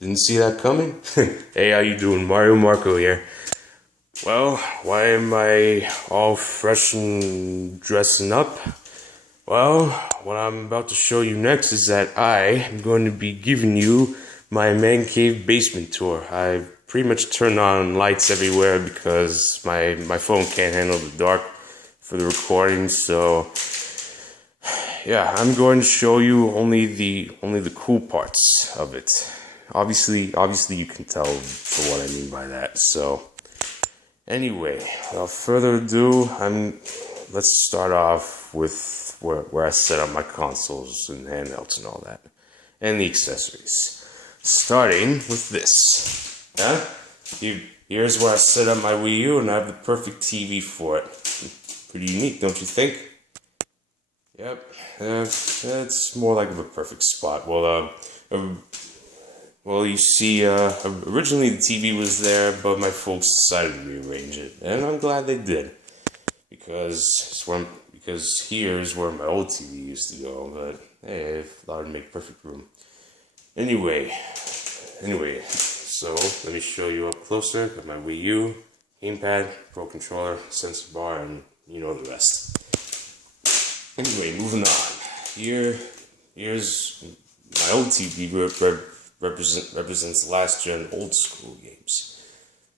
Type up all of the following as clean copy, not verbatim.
Didn't see that coming? Hey, how you doing? Mario Marco here. Well, why am I all fresh and dressing up? Well, what I'm about to show you next is that I am going to be giving you my man cave basement tour. I pretty much turned on lights everywhere because my phone can't handle the dark for the recording, so yeah, I'm going to show you only the cool parts of it. Obviously you can tell for what I mean by that. So anyway, without further ado, let's start off with where I set up my consoles and handhelds and all that, and the accessories. Starting with this. Yeah? Here's where I set up my Wii U, and I have the perfect TV for it. Pretty unique, don't you think? Yep, it's more like of a perfect spot. Well, you see, originally the TV was there, but my folks decided to rearrange it, and I'm glad they did, because here's where my old TV used to go. But hey, I thought it'd make perfect room. Anyway, so let me show you up closer. Got my Wii U, gamepad, Pro controller, sensor bar, and you know the rest. Anyway, moving on. Here's my old TV represents last gen old school games.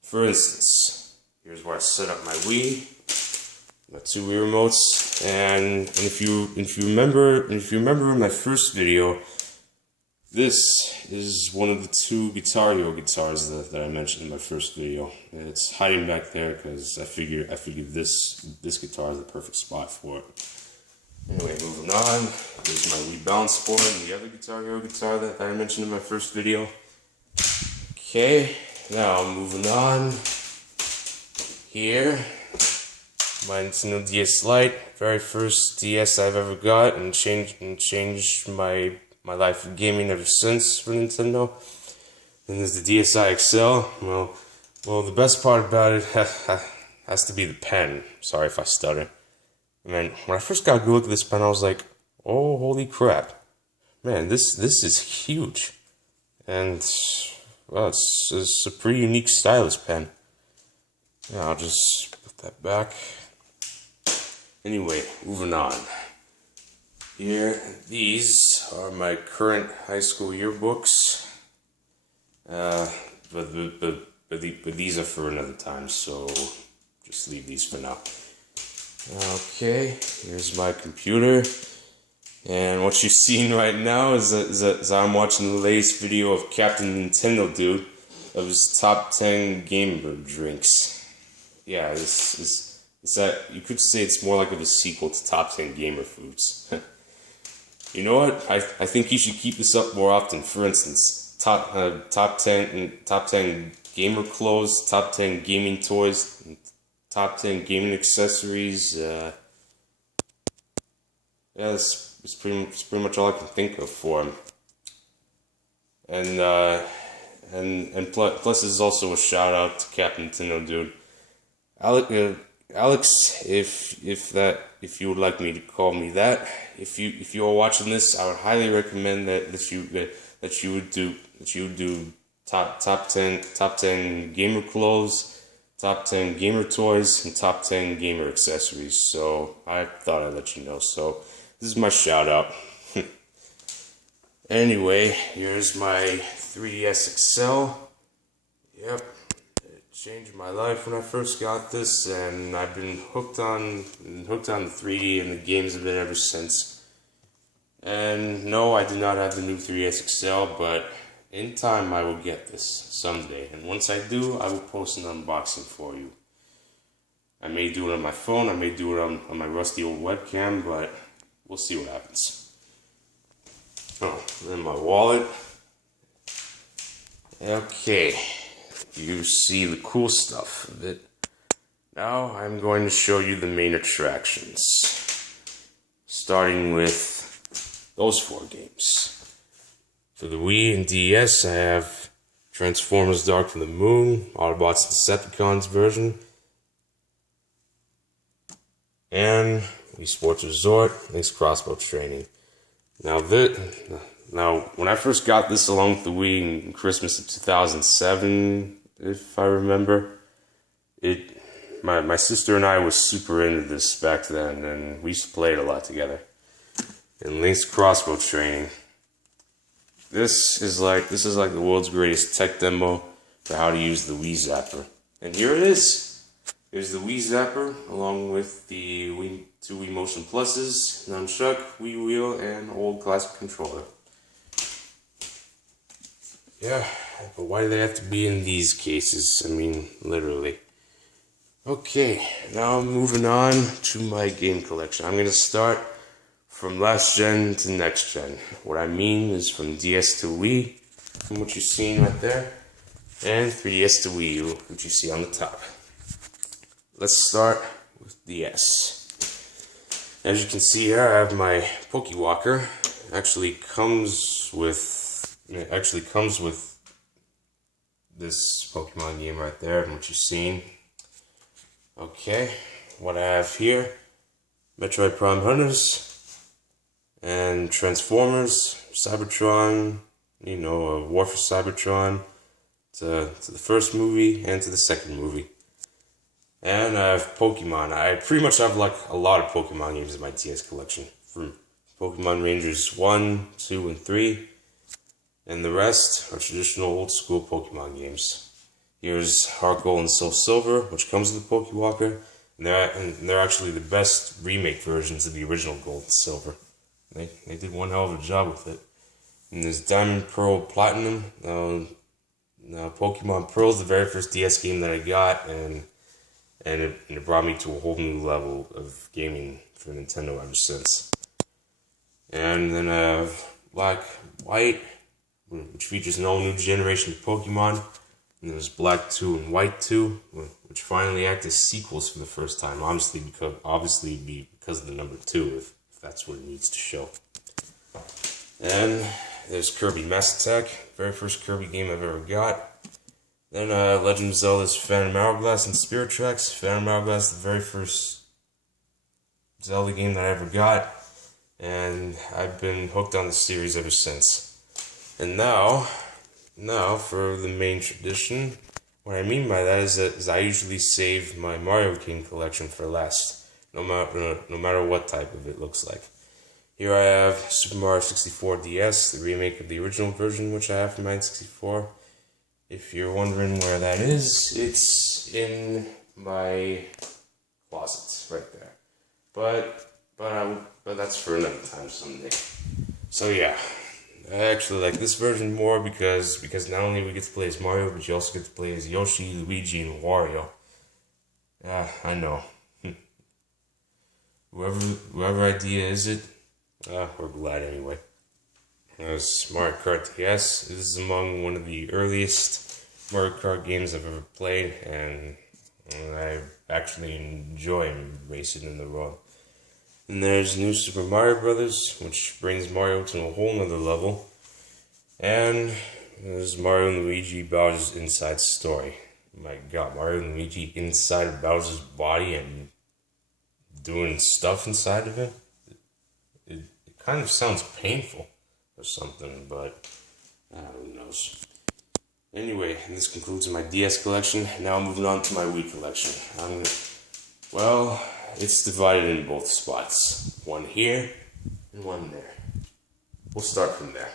For instance, here's where I set up my Wii, my two Wii remotes, and if you remember my first video, this is one of the two Guitar Hero guitars that I mentioned in my first video. It's hiding back there because I figured this guitar is the perfect spot for it. Anyway, moving on, here's my Wii Balance Board and the other Guitar Hero guitar that I mentioned in my first video. Okay, now moving on. Here, my Nintendo DS Lite, very first DS I've ever got, and changed my life of gaming ever since for Nintendo. Then there's the DSi XL. Well, the best part about it has to be the pen. Sorry if I stutter. Man, when I first got a good look at this pen, I was like, oh, holy crap. Man, this is huge. And, well, it's a pretty unique stylus pen. Yeah, I'll just put that back. Anyway, moving on. Here, these are my current high school yearbooks. But these are for another time, so just leave these for now. Okay, here's my computer, and what you're seeing right now is I'm watching the latest video of Captain Nintendo Dude of his top 10 gamer drinks. Yeah, this is that, you could say it's more like a sequel to Top 10 Gamer Foods. You know what? I think you should keep this up more often. For instance, top 10 gamer clothes, top 10 gaming toys, top 10 gaming accessories. Yeah, it's pretty much all I can think of for him. And plus is also a shout out to Captain Nintendo Dude. Alex, if you would like me to call me that, if you are watching this, I would highly recommend that you would do top 10 gamer clothes, top 10 gamer toys, and top 10 gamer accessories. So I thought I'd let you know. So this is my shout out. Anyway, here's my 3DS XL. Yep, it changed my life when I first got this, and I've been hooked on the 3D and the games of it ever since. And no, I do not have the new 3DS XL, but in time I will get this someday, and once I do, I will post an unboxing for you. I may do it on my phone, I may do it on my rusty old webcam, but we'll see what happens. Oh, then my wallet. Okay, you see the cool stuff of it. Now I'm going to show you the main attractions, starting with those 4 games. For the Wii and DS, I have Transformers Dark from the Moon, Autobots and Decepticons version, and Wii Sports Resort, Link's Crossbow Training. Now Now, when I first got this along with the Wii in Christmas of 2007, if I remember, my sister and I was super into this back then, and we used to play it a lot together. And Link's crossbow training. This is like the world's greatest tech demo for how to use the Wii Zapper. And here it is. There's the Wii Zapper along with the two Wii Motion Pluses, nunchuck, Wii Wheel, and old classic controller. Yeah, but why do they have to be in these cases? I mean, literally. Okay, now moving on to my game collection. I'm going to start from last gen to next gen. What I mean is from DS to Wii, from what you're seeing right there, and 3DS to Wii U, which you see on the top. Let's start with DS. As you can see here, I have my Pokewalker. It actually comes with this Pokemon game right there, and what you're seeing. Okay, what I have here, Metroid Prime Hunters, and Transformers, Cybertron, a War for Cybertron, to the first movie and to the second movie. And I have Pokemon. I pretty much have like a lot of Pokemon games in my DS collection, from Pokemon Rangers 1, 2, and 3, and the rest are traditional old school Pokemon games. Here's Heart Gold and Soul Silver, which comes with the Pokewalker, and they're actually the best remake versions of the original Gold and Silver. They did one hell of a job with it. And there's Diamond, Pearl, Platinum. Now Pokemon Pearl is the very first DS game that I got, and it brought me to a whole new level of gaming for Nintendo ever since. And then I have Black, White, which features an all-new generation of Pokemon. And there's Black 2 and White 2, which finally act as sequels for the first time. Obviously because of the number 2, if that's what it needs to show. And there's Kirby Mass Attack, very first Kirby game I've ever got. Then Legend of Zelda's Phantom Hourglass and Spirit Tracks. Phantom Hourglass, the very first Zelda game that I ever got, and I've been hooked on the series ever since. And now for the main tradition. What I mean by that is I usually save my Mario game collection for last, no matter what type of it looks like. Here I have Super Mario 64 DS, the remake of the original version, which I have for my N64. If you're wondering where that is, it's in my closet right there. But that's for another time someday. So yeah, I actually like this version more because not only we get to play as Mario, but you also get to play as Yoshi, Luigi, and Wario. Yeah, I know. Whoever idea is it, we're glad anyway. There's Mario Kart DS. This is among one of the earliest Mario Kart games I've ever played, and I actually enjoy racing in the road. And there's New Super Mario Brothers, which brings Mario to a whole nother level. And there's Mario and Luigi Bowser's Inside Story. My god, Mario and Luigi inside of Bowser's body and doing stuff inside of it? It kind of sounds painful or something, but who knows. Anyway, this concludes my DS collection. Now I'm moving on to my Wii collection. It's divided into both spots. One here and one there. We'll start from there.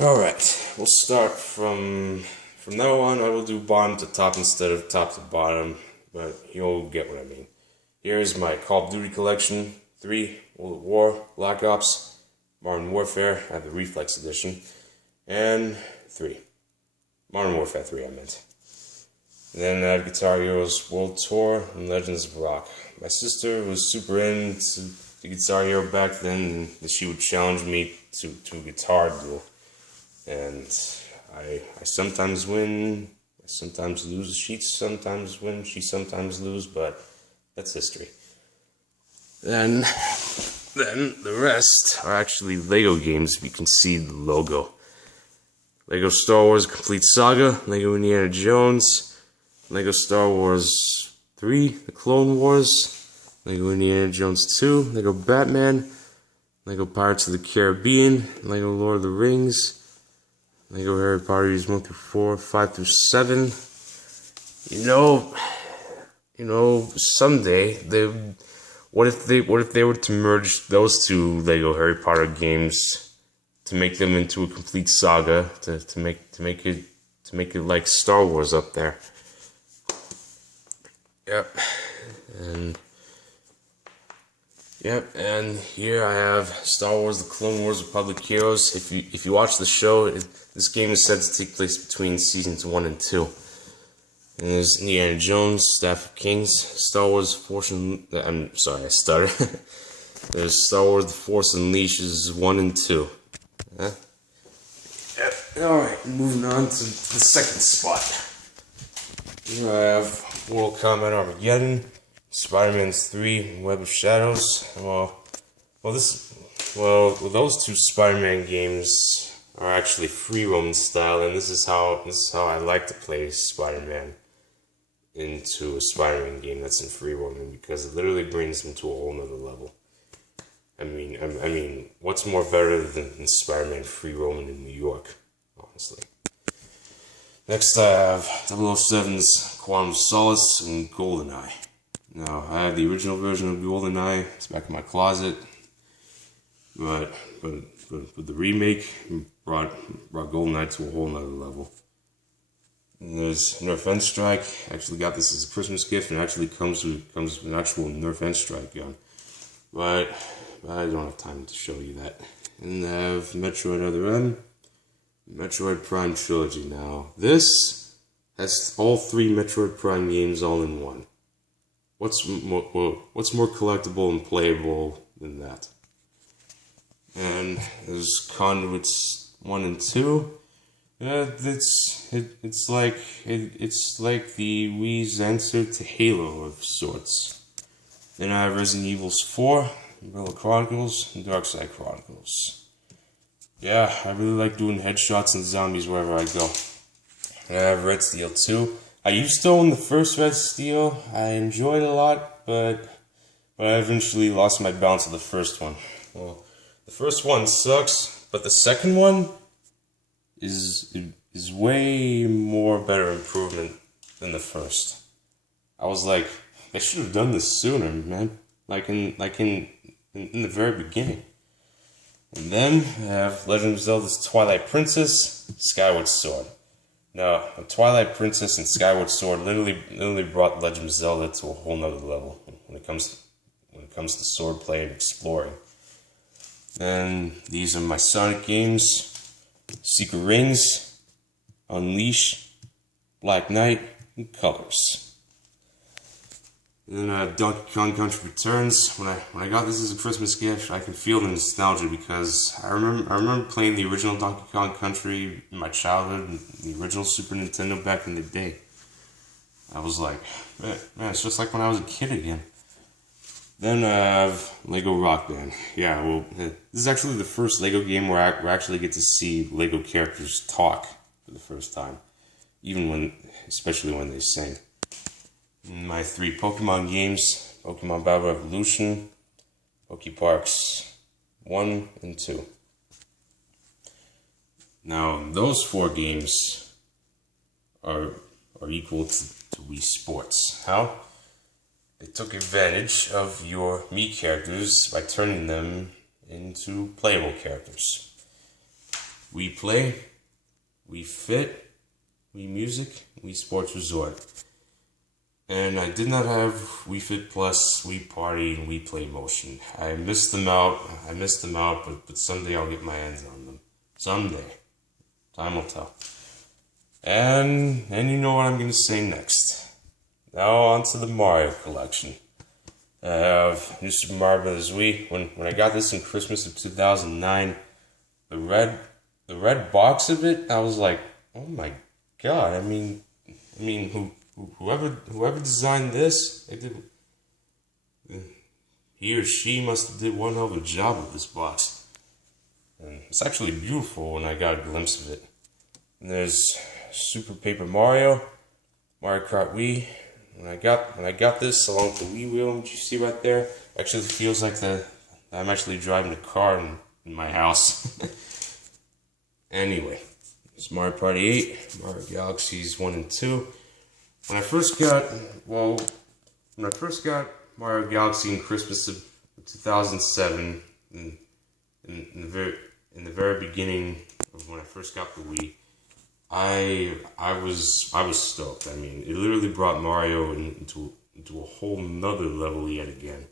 Alright, we'll start from now on. I will do bottom to top instead of top to bottom, but you'll get what I mean. Here's my Call of Duty collection. 3, World at War, Black Ops, Modern Warfare, I have the Reflex Edition, and 3. Modern Warfare 3, I meant. And then I have Guitar Hero's World Tour and Legends of Rock. My sister was super into the Guitar Hero back then, and she would challenge me to a guitar duel. And I sometimes win, I sometimes lose. She sometimes win, she sometimes lose, but that's history. Then the rest are actually Lego games. You can see the logo. Lego Star Wars Complete Saga, Lego Indiana Jones, Lego Star Wars 3, The Clone Wars, Lego Indiana Jones 2, Lego Batman, Lego Pirates of the Caribbean, Lego Lord of the Rings, Lego Harry Potter Years 1 through 4, 5 through 7. Someday what if they were to merge those two Lego Harry Potter games to make them into a complete saga, to make it like Star Wars up there. Yep. And here I have Star Wars: The Clone Wars Republic Heroes. If you watch the show, this game is said to take place between seasons 1 and 2. And there's Indiana Jones, Staff of Kings, Star Wars Force I'm sorry, I stuttered. There's Star Wars: The Force Unleashes 1 and 2. Huh? Yep. Alright, moving on to the second spot. Here I have Mortal Kombat Armageddon, Spider-Man 3, Web of Shadows. Those two Spider-Man games are actually free roam style, and this is how I like to play Spider-Man into a Spider-Man game that's in free roaming, because it literally brings them to a whole nother level. I mean, what's more better than Spider-Man free roaming in New York, honestly. Next I have 007's Quantum of Solace and GoldenEye. Now, I have the original version of GoldenEye. It's back in my closet. But the remake brought GoldenEye to a whole nother level. And there's Nerf End Strike. I actually got this as a Christmas gift, and it actually comes with an actual Nerf End Strike gun. But I don't have time to show you that. And I have Metroid Other M, Metroid Prime Trilogy. Now, this has all 3 Metroid Prime games all in one. What's more collectible and playable than that? And there's Conduits 1 and 2. It's like the Wii's answer to Halo of sorts. Then I have Resident Evil 4, Umbrella Chronicles, and Darkside Chronicles. Yeah, I really like doing headshots and zombies wherever I go. And I have Red Steel 2. I used to own the first Red Steel. I enjoyed it a lot, but I eventually lost my balance with the first one. Well, the first one sucks, but the second one is way more better improvement than the first. I was like, they should have done this sooner, man. Like in the very beginning. And then I have Legend of Zelda's Twilight Princess, Skyward Sword. Now, Twilight Princess and Skyward Sword literally brought Legend of Zelda to a whole nother level when it comes to swordplay and exploring. And these are my Sonic games: Secret Rings, Unleash, Black Knight, and Colors. And then I have Donkey Kong Country Returns. When I got this as a Christmas gift, I can feel the nostalgia, because I remember playing the original Donkey Kong Country in my childhood, the original Super Nintendo back in the day. I was like, man, it's just like when I was a kid again. Then I have Lego Rock Band. Yeah, well, this is actually the first Lego game where I actually get to see Lego characters talk for the first time, especially when they sing. My 3 Pokemon games: Pokemon Battle Revolution, Pokeparks 1 and 2. Now, those 4 games are equal to Wii Sports. How? They took advantage of your Mii characters by turning them into playable characters. Wii Play, Wii Fit, Wii Music, Wii Sports Resort. And I did not have Wii Fit Plus, Wii Party, and Wii Play Motion. I missed them out, but someday I'll get my hands on them. Someday. Time will tell. And you know what I'm going to say next. Now on to the Mario collection. I have New Super Mario Bros. Wii. When I got this in Christmas of 2009, the red box of it, I was like, oh my god, I mean whoever designed this, he or she must have did one hell of a job with this box. And it's actually beautiful when I got a glimpse of it. And there's Super Paper Mario, Mario Kart Wii. When I got this along with the Wii wheel, which you see right there, actually feels like the I'm actually driving a car in my house. Anyway, it's Mario Party 8, Mario Galaxies 1 and 2. When I first got Mario Galaxy in Christmas of 2007, in the very beginning of when I first got the Wii, I was stoked. I mean, it literally brought Mario into a whole nother level yet again.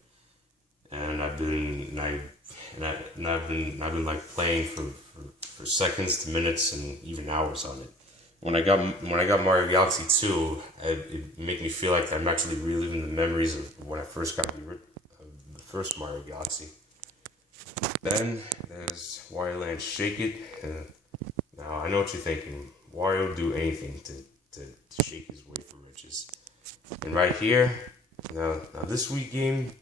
And I've been like playing for seconds to minutes and even hours on it. When I got Mario Galaxy 2, it made me feel like I'm actually reliving the memories of when I first got the first Mario Galaxy. Then there's Wario Land Shake It. Now I know what you're thinking. Wario do anything to shake his way for riches. And right here, now this Wii game,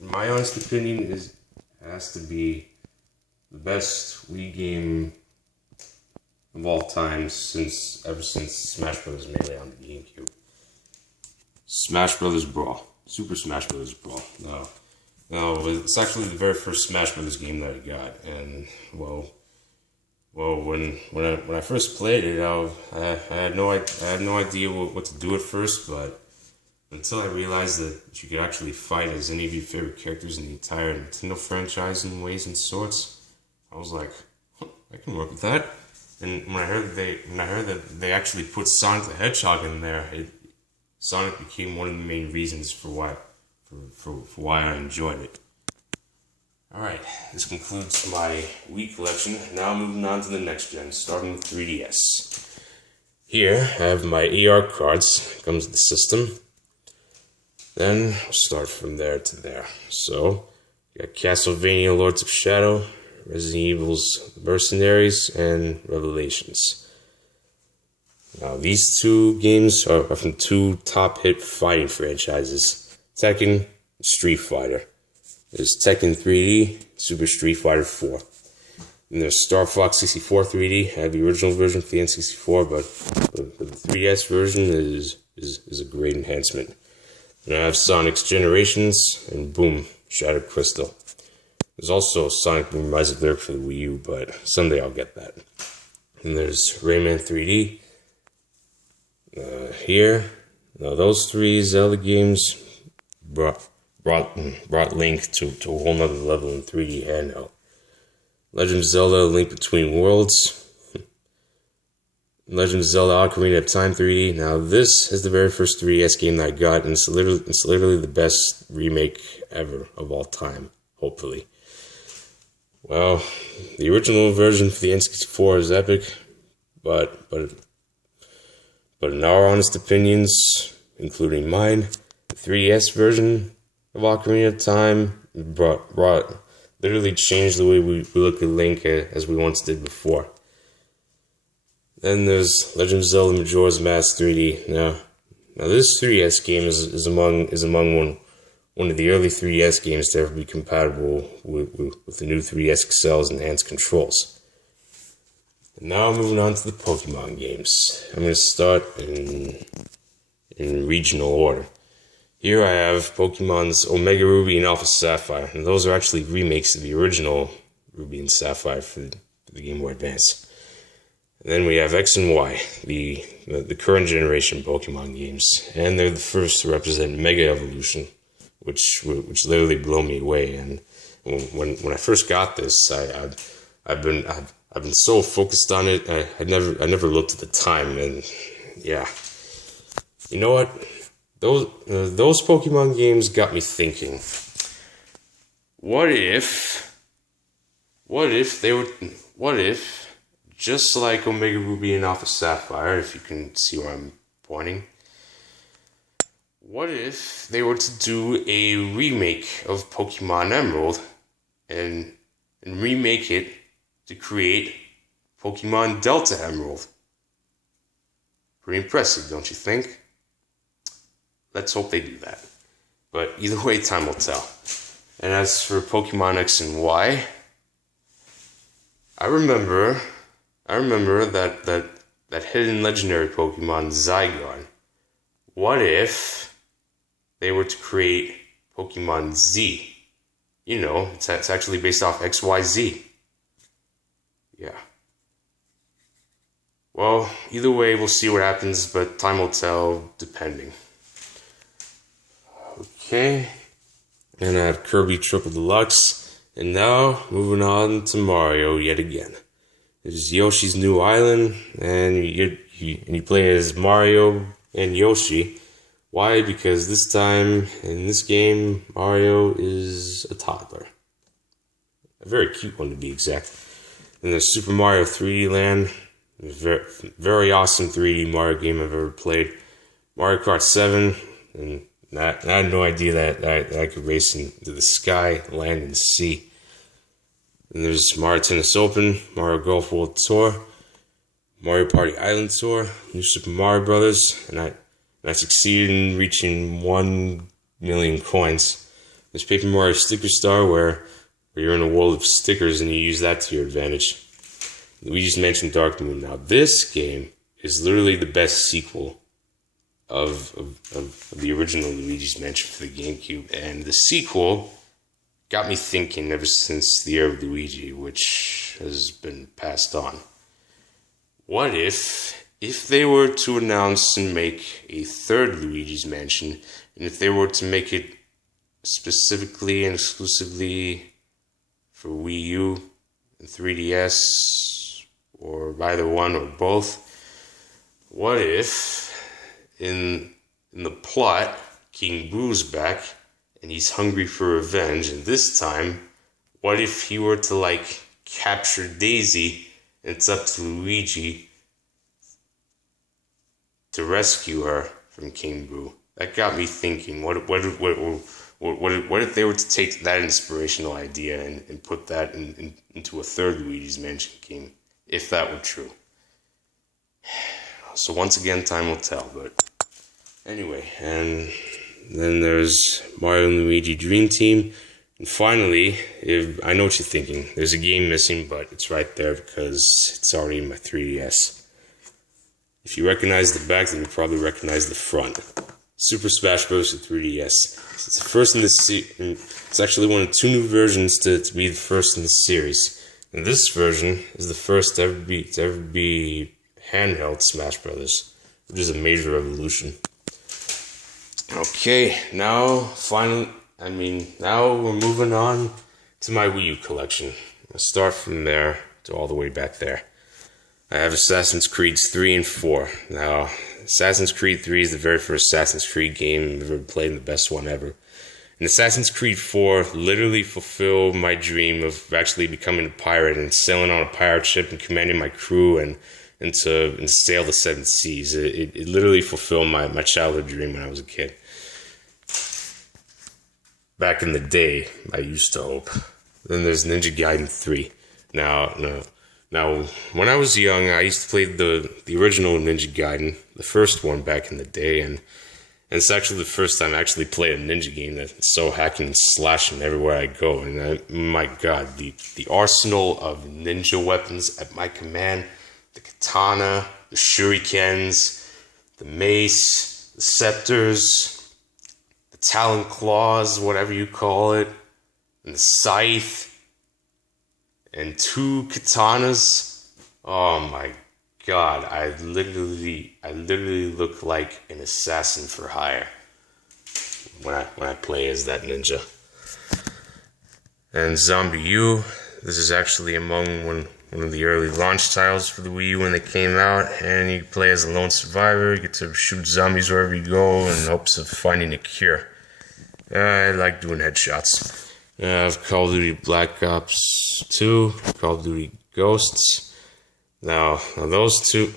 in my honest opinion, has to be the best Wii game of all time ever since Smash Bros. Melee on the GameCube. Smash Bros. Brawl. Super Smash Bros. Brawl. No, it's actually the very first Smash Bros. Game that I got, and well, when I first played it, I had no idea what to do at first, but until I realized that you could actually fight as any of your favorite characters in the entire Nintendo franchise in ways and sorts, I was like, I can work with that. And when I heard that they actually put Sonic the Hedgehog in there, Sonic became one of the main reasons for why I enjoyed it. Alright, this concludes my Wii collection. Now moving on to the next gen, starting with 3DS. Here I have my AR cards, comes with the system. Then we'll start from there to there. So, we got Castlevania Lords of Shadow, Resident Evil's Mercenaries, and Revelations. Now, these two games are from two top hit fighting franchises, Tekken and Street Fighter. There's Tekken 3D, Super Street Fighter 4. And there's Star Fox 64 3D. I have the original version for the N64, but the 3DS version is a great enhancement. And I have Sonic's Generations, and boom, Shattered Crystal. There's also Sonic Boom Rise of Lyric for the Wii U, but someday I'll get that. And there's Rayman 3D. Here, now those three Zelda games brought Link to a whole nother level in 3D handheld. Legend of Zelda: Link Between Worlds. Legend of Zelda: Ocarina of Time 3D. Now this is the very first 3DS game that I got, and it's literally the best remake ever of all time, hopefully. Well, the original version for the N64 is epic, but in our honest opinions, including mine, the 3DS version of Ocarina of Time brought literally changed the way we look at Link as we once did before. Then there's Legend of Zelda: Majora's Mask 3D. Now this 3DS game is among one of the early 3DS games to ever be compatible with the new 3DS XL's enhanced controls. And now moving on to the Pokemon games. I'm going to start in regional order. Here I have Pokemon's Omega Ruby and Alpha Sapphire, and those are actually remakes of the original Ruby and Sapphire for the Game Boy Advance. And then we have X and Y, the current generation Pokemon games, and they're the first to represent Mega Evolution, which literally blew me away. And when I first got this, I've been so focused on it. I never looked at the time, and yeah, you know what? Those Pokemon games got me thinking. What if just like Omega Ruby and Alpha Sapphire, if you can see where I'm pointing, what if they were to do a remake of Pokemon Emerald and remake it to create Pokemon Delta Emerald? Pretty impressive, don't you think? Let's hope they do that. But either way, time will tell. And as for Pokemon X and Y, I remember that hidden legendary Pokemon Zygarde. What if they were to create Pokemon Z? You know, it's actually based off XYZ. Yeah. Well, either way, we'll see what happens, but time will tell, depending. Okay. And I have Kirby Triple Deluxe. And now, moving on to Mario yet again. This is Yoshi's New Island, and you play as Mario and Yoshi. Why? Because this time, in this game, Mario is a toddler. A very cute one, to be exact. And there's Super Mario 3D Land. Very, very awesome 3D Mario game I've ever played. Mario Kart 7, and I had no idea that I could race into the sky, land, and sea. And there's Mario Tennis Open, Mario Golf World Tour, Mario Party Island Tour, New Super Mario Brothers, and I succeeded in reaching 1 million coins. There's Paper Mario Sticker Star, where you're in a world of stickers and you use that to your advantage. Luigi's Mansion Dark Moon. Now, this game is literally the best sequel of the original Luigi's Mansion for the GameCube, and the sequel got me thinking ever since the era of Luigi, which has been passed on. What if they were to announce and make a third Luigi's Mansion, and if they were to make it specifically and exclusively for Wii U and 3DS, or either one or both? What if in the plot, King Boo's back and he's hungry for revenge, and this time, what if he were to capture Daisy and it's up to Luigi to rescue her from King Boo? That got me thinking, what if they were to take that inspirational idea and put that into a third Luigi's Mansion game, if that were true? So once again, time will tell, but anyway, and then there's Mario and Luigi Dream Team, and finally, I know what you're thinking, there's a game missing, but it's right there because it's already in my 3DS. If you recognize the back, then you probably recognize the front. Super Smash Bros. For 3DS. It's the first in this it's actually one of 2 new versions to be the first in the series. And this version is the first to ever be handheld Smash Brothers, which is a major evolution. Okay, now we're moving on to my Wii U collection. I'll start from there to all the way back there. I have Assassin's Creed 3 and 4. Now, Assassin's Creed 3 is the very first Assassin's Creed game I've ever played, and the best one ever. And Assassin's Creed 4 literally fulfilled my dream of actually becoming a pirate and sailing on a pirate ship and commanding my crew and to sail the 7 seas. It literally fulfilled my childhood dream when I was a kid. Back in the day, I used to hope. Then there's Ninja Gaiden 3. Now, when I was young, I used to play the original Ninja Gaiden, the first one back in the day, and it's actually the first time I actually played a ninja game that's so hacking and slashing everywhere I go. And my God, the arsenal of ninja weapons at my command, the katana, the shurikens, the mace, the scepters, the talon claws, whatever you call it, and the scythe, and 2 katanas. Oh my God, I literally look like an assassin for hire when I play as that ninja. And Zombie U, this is actually among one of the early launch titles for the Wii U when they came out, and you play as a lone survivor. You get to shoot zombies wherever you go in hopes of finding a cure. I like doing headshots. I have Call of Duty Black Ops 2, Call of Duty Ghosts. Now those two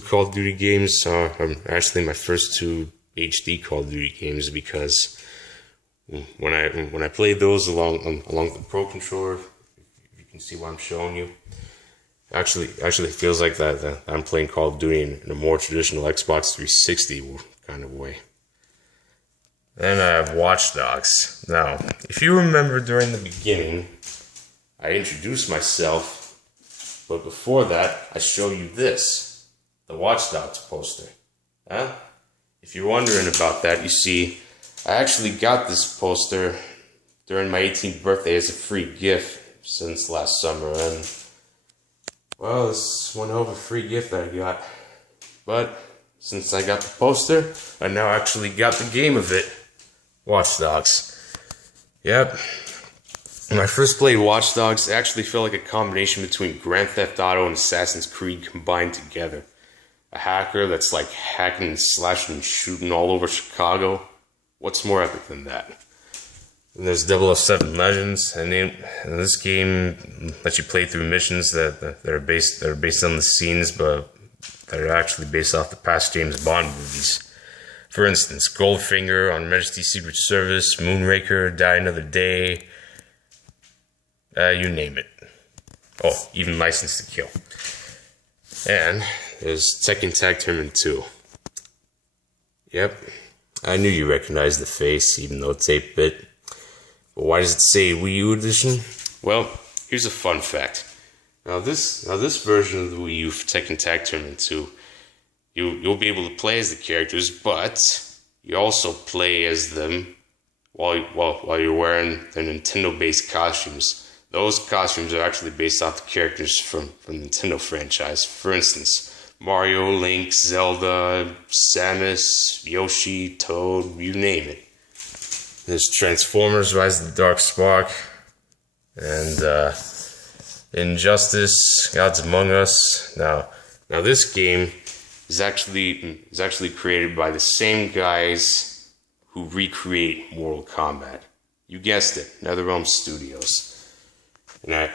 Call of Duty games are actually my first 2 HD Call of Duty games, because when I played those along the Pro Controller, if you can see what I'm showing you, actually feels like that I'm playing Call of Duty in a more traditional Xbox 360 kind of way. Then I have Watch Dogs. Now, if you remember during the beginning, I introduced myself, but before that, I show you this, the Watch Dogs poster. Huh? If you're wondering about that, you see, I actually got this poster during my 18th birthday as a free gift since last summer, and well, it's one hell of a free gift that I got. But since I got the poster, I now actually got the game of it. Watch Dogs. Yep. When I first played Watch Dogs, it actually felt like a combination between Grand Theft Auto and Assassin's Creed combined together. A hacker that's like hacking and slashing and shooting all over Chicago. What's more epic than that? And there's 007 Legends, and in this game lets you play through missions that are based on the scenes, but that are actually based off the past James Bond movies. For instance, Goldfinger, On Majesty's Secret Service, Moonraker, Die Another Day, you name it. Oh, even License to Kill. And there's Tekken Tag Tournament 2. Yep, I knew you recognized the face, even though it's 8-bit. But why does it say Wii U edition? Well, here's a fun fact. Now this version of the Wii U for Tekken Tag Tournament 2, you'll be able to play as the characters, but you also play as them while you're wearing their Nintendo-based costumes. Those costumes are actually based off the characters from the Nintendo franchise. For instance, Mario, Link, Zelda, Samus, Yoshi, Toad, you name it. There's Transformers: Rise of the Dark Spark, and Injustice, Gods Among Us. Now this game is actually created by the same guys who recreate Mortal Kombat. You guessed it, NetherRealm Studios. And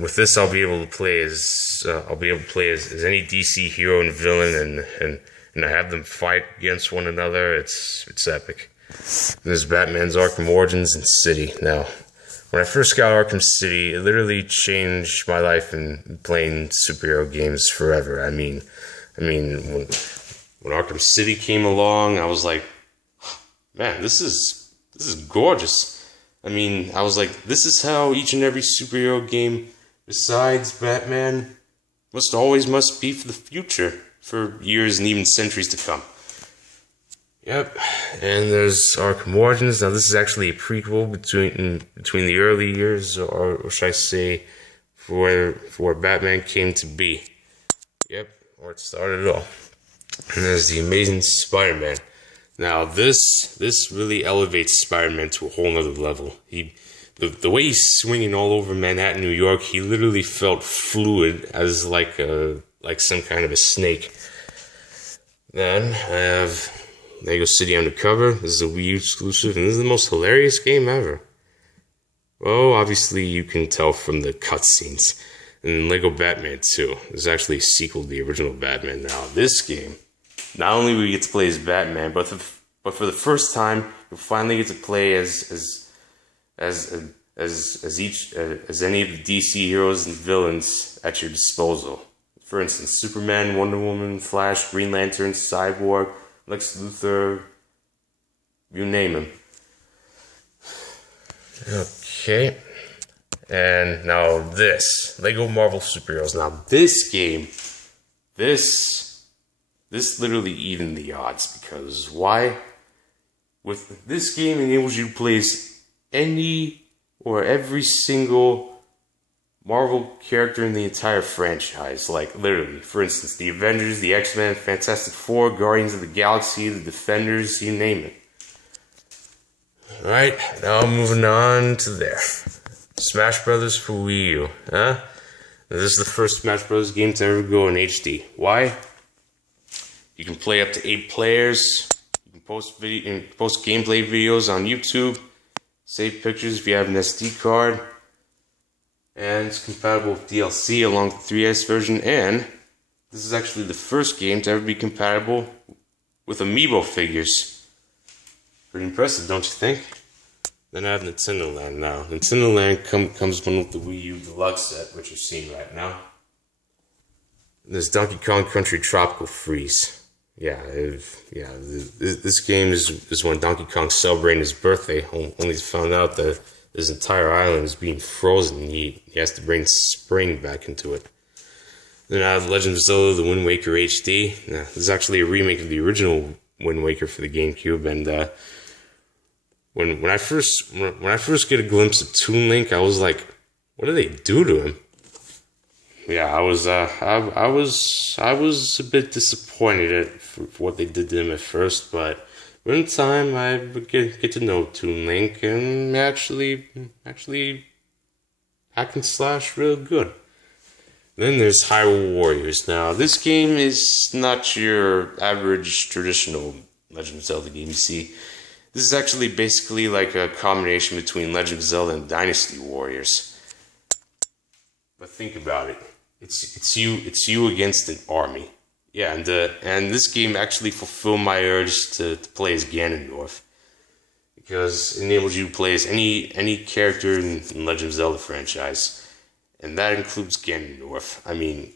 with this, I'll be able to play as any DC hero and villain, and I have them fight against one another. It's epic. There's Batman's Arkham Origins and City. Now, when I first got Arkham City, it literally changed my life in playing superhero games forever. I mean, when Arkham City came along, I was like, man, this is gorgeous. I mean, I was like, this is how each and every superhero game, besides Batman, must be for the future, for years and even centuries to come. Yep, and there's Arkham Origins. Now, this is actually a prequel between the early years, or should I say, for where Batman came to be. Yep, where it started it all. And there's the Amazing Spider-Man. Now, this really elevates Spider-Man to a whole nother level. The way he's swinging all over Manhattan, New York, he literally felt fluid as like some kind of a snake. Then I have Lego City Undercover. This is a Wii U exclusive, and this is the most hilarious game ever. Well, obviously you can tell from the cutscenes. And then Lego Batman 2. This is actually a sequel to the original Batman. Now, this game, not only will you get to play as Batman, but for the first time, you'll finally get to play as any of the DC heroes and villains at your disposal. For instance, Superman, Wonder Woman, Flash, Green Lantern, Cyborg, Lex Luthor, you name him. Okay. And now this, Lego Marvel Superheroes. Now this game, this literally evened the odds, because why? With this game, it enables you to play as any or every single Marvel character in the entire franchise. Like, literally, for instance, the Avengers, the X-Men, Fantastic Four, Guardians of the Galaxy, the Defenders, you name it. Alright, now moving on to there. Smash Brothers for Wii U, huh? This is the first Smash Bros. Game to ever go in HD. Why? You can play up to 8 players. You can post gameplay videos on YouTube. Save pictures if you have an SD card. And it's compatible with DLC along with the 3DS version. And this is actually the first game to ever be compatible with Amiibo figures. Pretty impressive, don't you think? Then I have Nintendo Land now. Nintendo Land comes with the Wii U Deluxe set, which you're seeing right now. There's Donkey Kong Country Tropical Freeze. This game is when Donkey Kong's celebrating his birthday, only to find out that his entire island is being frozen. He has to bring spring back into it. Then I have Legend of Zelda: The Wind Waker HD. Now, this is actually a remake of the original Wind Waker for the GameCube, and when I first get a glimpse of Toon Link, I was like, what do they do to him? Yeah, I was a bit disappointed for what they did to him at first, but in time I would get to know Toon Link and actually hack and slash real good. Then there's Hyrule Warriors. Now, this game is not your average traditional Legend of Zelda game. You see, this is actually basically like a combination between Legend of Zelda and Dynasty Warriors. But think about it. It's you against an army. Yeah, and this game actually fulfilled my urge to play as Ganondorf, because it enables you to play as any character in Legend of Zelda franchise. And that includes Ganondorf. I mean,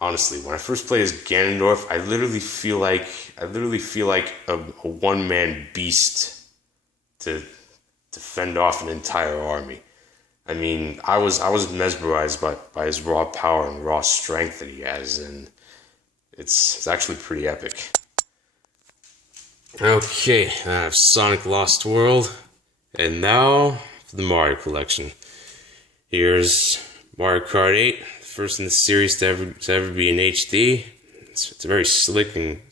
honestly, when I first played as Ganondorf, I literally feel like a one-man beast to fend off an entire army. I mean, I was mesmerized by his raw power and raw strength that he has, and it's actually pretty epic. Okay, I have Sonic Lost World, and now for the Mario collection. Here's Mario Kart 8, first in the series to ever be in HD. It's very slick and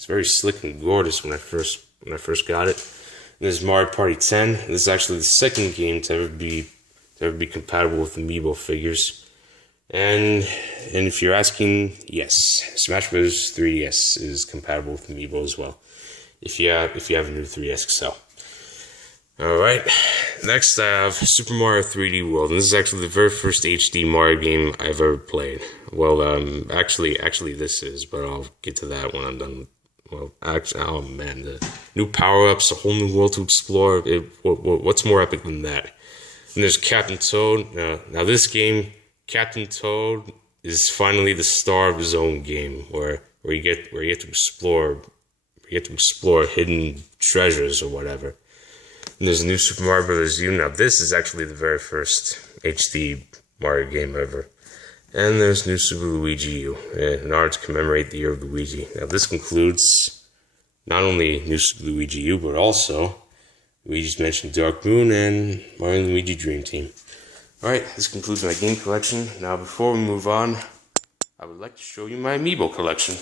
gorgeous when I first got it. And there's Mario Party 10. This is actually the second game to ever be compatible with Amiibo figures. And if you're asking, yes, Smash Bros. 3DS is compatible with Amiibo as well, if you have a new 3DS XL. Alright, next I have Super Mario 3D World, and this is actually the very first HD Mario game I've ever played. Well, actually this is, but I'll get to that when I'm done with, well, actually, oh man, the new power-ups, a whole new world to explore. What's more epic than that? And there's Captain Toad. Now this game, Captain Toad is finally the star of his own game, where you get to explore hidden treasures or whatever. And there's a new Super Mario Bros. U. Now this is actually the very first HD Mario game ever. And there's new Super Luigi U, in order to commemorate the year of Luigi. Now this concludes not only new Super Luigi U, but also Luigi's Mansion Dark Moon and Mario and Luigi Dream Team. Alright, this concludes my game collection. Now before we move on, I would like to show you my Amiibo collection.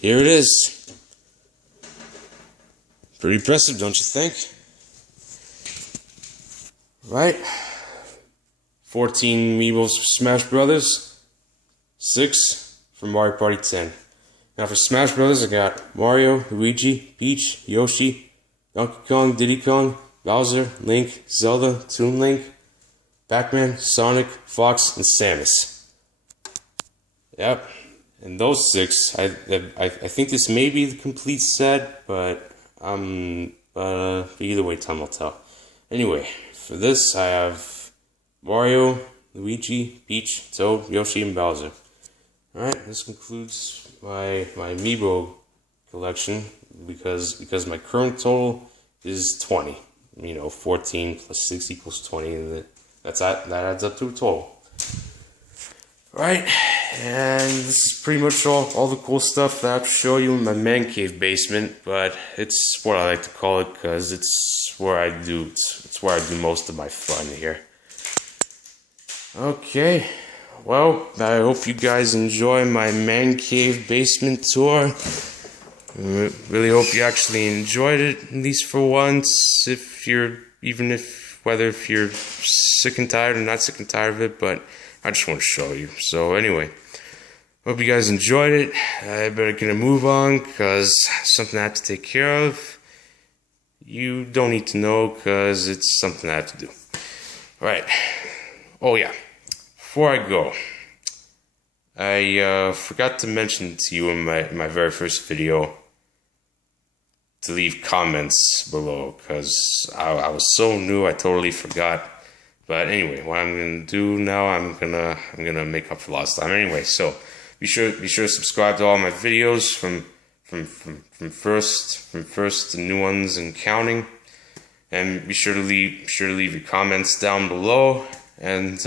Here it is. Pretty impressive, don't you think? Right? 14 Amiibos for Smash Brothers. 6 for Mario Party 10. Now for Smash Brothers, I got Mario, Luigi, Peach, Yoshi, Donkey Kong, Diddy Kong, Bowser, Link, Zelda, Toon Link, Pac-Man, Sonic, Fox, and Samus. Yep. And those 6, I think this may be the complete set, but either way, time will tell. Anyway, for this, I have Mario, Luigi, Peach, Toad, Yoshi, and Bowser. Alright, this concludes my Amiibo collection, because my current total is 20. 14 plus 6 equals 20, and that adds up to a total. Right, and this is pretty much all the cool stuff that I have to show you in my man cave basement, but it's what I like to call it, because it's where I do most of my fun here. Okay, well, I hope you guys enjoy my man cave basement tour. I really hope you actually enjoyed it, at least for once, if you're sick and tired or not sick and tired of it, but I just want to show you. So anyway, hope you guys enjoyed it. I better get a move on, because something I have to take care of. You don't need to know, because it's something I have to do. Alright. Oh yeah. Before I go, I forgot to mention to you in my very first video to leave comments below, because I was so new I totally forgot. But anyway, what I'm gonna do now, I'm gonna make up for lost time. Anyway, so be sure to subscribe to all my videos from first to new ones and counting, and be sure to leave your comments down below. And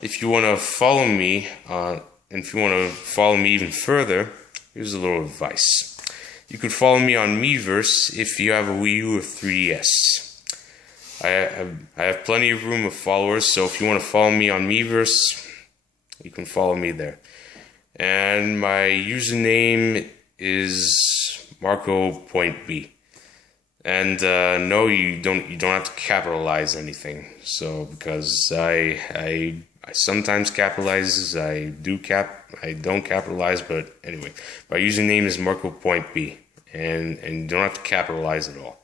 if you wanna follow me, even further, here's a little advice. you could follow me on Miiverse if you have a Wii U or 3DS. I have plenty of room of followers, so if you want to follow me on Miiverse, you can follow me there. And my username is Marco.B. And no, you don't have to capitalize anything. So because I sometimes capitalize, I don't capitalize, but anyway, my username is Marco.B, and you don't have to capitalize at all.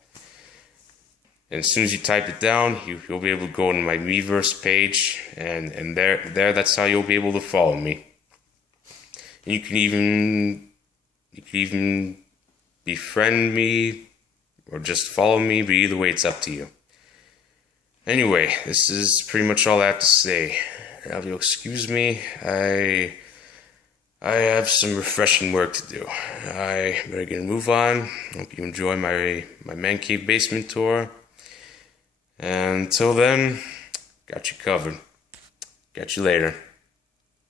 And as soon as you type it down, you'll be able to go to my Miiverse page, and there that's how you'll be able to follow me. And you can even befriend me or just follow me, but either way, it's up to you. Anyway, this is pretty much all I have to say. Now, if you'll excuse me, I have some refreshing work to do. I better get a move on. Hope you enjoy my man cave basement tour. And until then, got you covered. Catch you later.